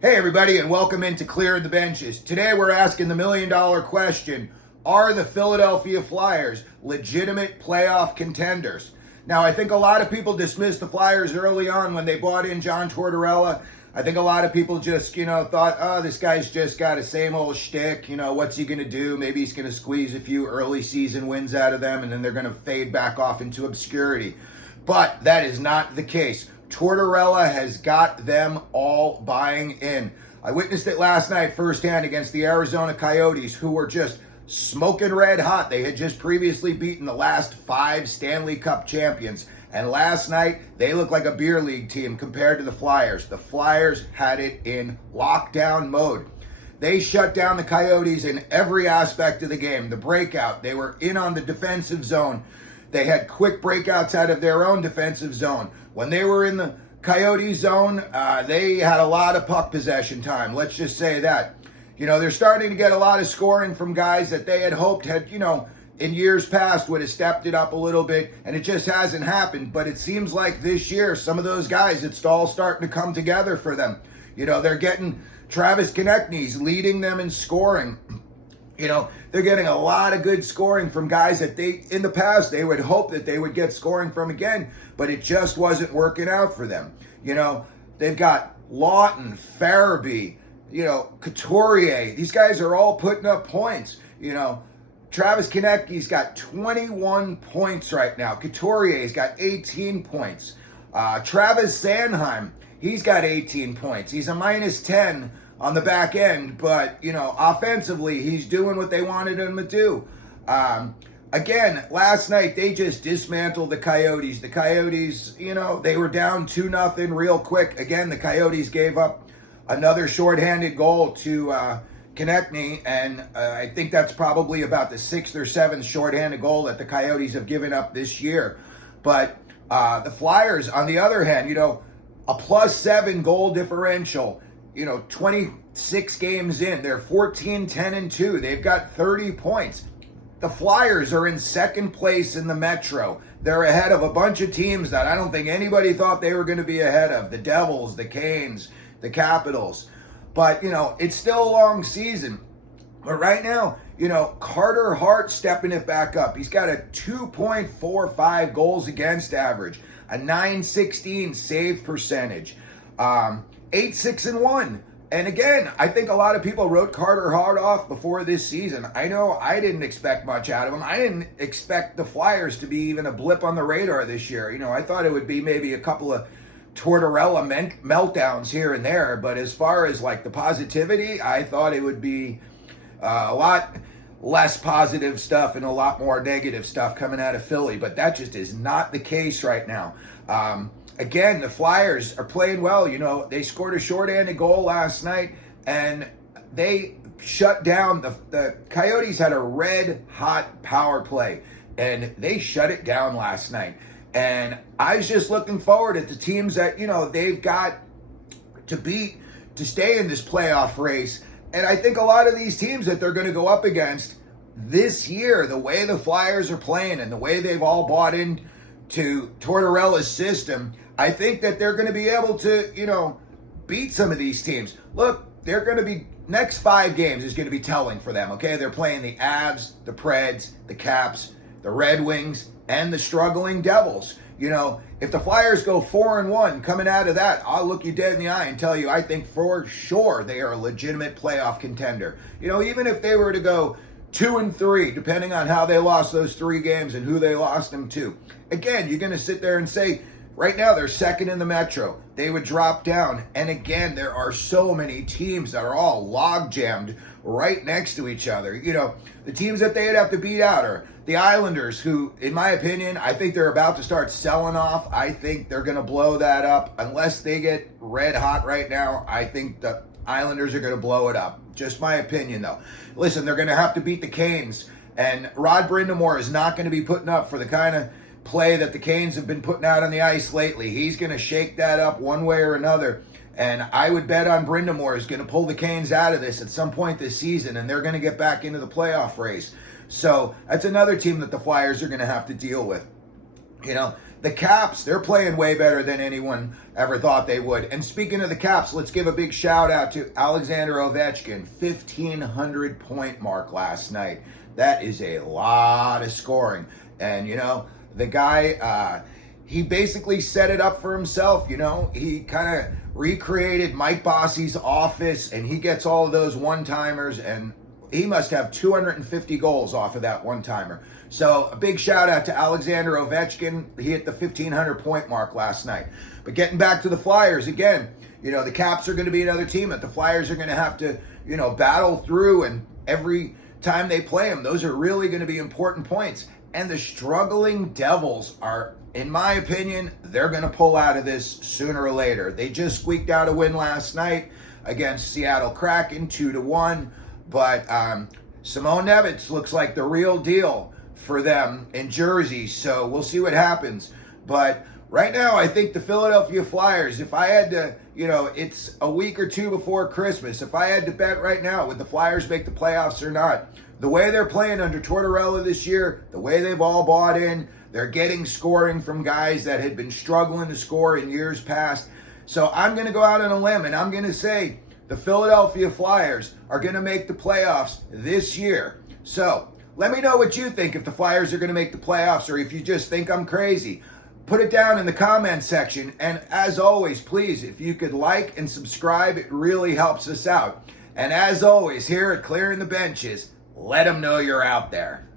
Hey everybody, and welcome into Clearing the Benches. Today we're asking the million-dollar question: are the Philadelphia Flyers legitimate playoff contenders? Now, I think a lot of people dismissed the Flyers early on when they brought in John Tortorella. I think a lot of people just, thought, oh, this guy's just got a same old shtick. What's he going to do? Maybe he's going to squeeze a few early season wins out of them, and then they're going to fade back off into obscurity. But that is not the case. Tortorella has got them all buying in. I witnessed it last night firsthand against the Arizona Coyotes, who were just smoking red hot. They had just previously beaten the last 5 Stanley Cup champions. And last night, they looked like a beer league team compared to the Flyers. The Flyers had it in lockdown mode. They shut down the Coyotes in every aspect of the game. The breakout, they were in on the defensive zone. They had quick breakouts out of their own defensive zone. When they were in the Coyote zone, they had a lot of puck possession time. Let's just say that. They're starting to get a lot of scoring from guys that they had hoped had, in years past would have stepped it up a little bit, and it just hasn't happened. But it seems like this year, some of those guys, it's all starting to come together for them. They're getting Travis Konechny's leading them in scoring. They're getting a lot of good scoring from guys that in the past, they would hope that they would get scoring from again, but it just wasn't working out for them. They've got Lawton, Farabee, Couturier. These guys are all putting up points. Travis Konechny's got 21 points right now. Couturier's got 18 points. Travis Sanheim, he's got 18 points. He's a minus 10 on the back end, but, offensively, he's doing what they wanted him to do. Again, last night, they just dismantled the Coyotes. The Coyotes, they were down 2-0 real quick. Again, the Coyotes gave up another shorthanded goal to Konechny, and I think that's probably about the 6th or 7th shorthanded goal that the Coyotes have given up this year. But the Flyers, on the other hand, a +7 goal differential. 26 games in, they're 14-10-2. They've got 30 points. The Flyers are in second place in the Metro. They're ahead of a bunch of teams that I don't think anybody thought they were going to be ahead of. The Devils, the Canes, the Capitals. But, it's still a long season. But right now, Carter Hart stepping it back up. He's got a 2.45 goals against average, a .916 save percentage. 8-6-1. And again, I think a lot of people wrote Carter Hart off before this season. I know I didn't expect much out of him. I didn't expect the Flyers to be even a blip on the radar this year. I thought it would be maybe a couple of Tortorella meltdowns here and there. But as far as like the positivity, I thought it would be a lot less positive stuff and a lot more negative stuff coming out of Philly. But that just is not the case right now. Again, the Flyers are playing well. They scored a shorthanded goal last night, and they shut down the Coyotes had a red-hot power play, and they shut it down last night. And I was just looking forward at the teams that, they've got to beat to stay in this playoff race. And I think a lot of these teams that they're going to go up against this year, the way the Flyers are playing and the way they've all bought in to Tortorella's system, I think that they're going to be able to, beat some of these teams. Look, they're going to be, next 5 games is going to be telling for them, okay? They're playing the Avs, the Preds, the Caps, the Red Wings, and the struggling Devils. If the Flyers go 4-1 coming out of that, I'll look you dead in the eye and tell you I think for sure they are a legitimate playoff contender. Even if they were to go 2-3, depending on how they lost those 3 games and who they lost them to. Again, you're going to sit there and say, right now they're second in the Metro. They would drop down. And again, there are so many teams that are all log-jammed right next to each other. The teams that they'd have to beat out are the Islanders, who, in my opinion, I think they're about to start selling off. I think they're going to blow that up. Unless they get red hot right now, I think the Islanders are going to blow it up. Just my opinion, though. Listen, they're going to have to beat the Canes. And Rod Brind'Amour is not going to be putting up for the kind of play that the Canes have been putting out on the ice lately. He's going to shake that up one way or another. And I would bet on Brind'Amour is going to pull the Canes out of this at some point this season, and they're going to get back into the playoff race. So that's another team that the Flyers are going to have to deal with. The Caps, they're playing way better than anyone ever thought they would. And speaking of the Caps, let's give a big shout out to Alexander Ovechkin, 1,500 point mark last night. That is a lot of scoring. And, you know, the guy, he basically set it up for himself, you know. He kind of recreated Mike Bossy's office, and he gets all of those one-timers, and he must have 250 goals off of that one-timer. So a big shout out to Alexander Ovechkin. He hit the 1,500 point mark last night. But getting back to the Flyers, again, you know, the Caps are going to be another team that the Flyers are going to have to, you know, battle through, and every time they play them, those are really going to be important points. And the struggling Devils are, in my opinion, they're going to pull out of this sooner or later. They just squeaked out a win last night against Seattle Kraken, 2-1. But Simone Nevitz looks like the real deal for them in Jersey, so we'll see what happens. But right now, I think the Philadelphia Flyers, if I had to, you know, it's a week or two before Christmas, if I had to bet right now, would the Flyers make the playoffs or not? The way they're playing under Tortorella this year, the way they've all bought in, they're getting scoring from guys that had been struggling to score in years past. So I'm going to go out on a limb, and I'm going to say the Philadelphia Flyers are going to make the playoffs this year. So let me know what you think, if the Flyers are going to make the playoffs, or if you just think I'm crazy. Put it down in the comment section. And as always, please, if you could like and subscribe, it really helps us out. And as always, here at Clearing the Benches, let them know you're out there.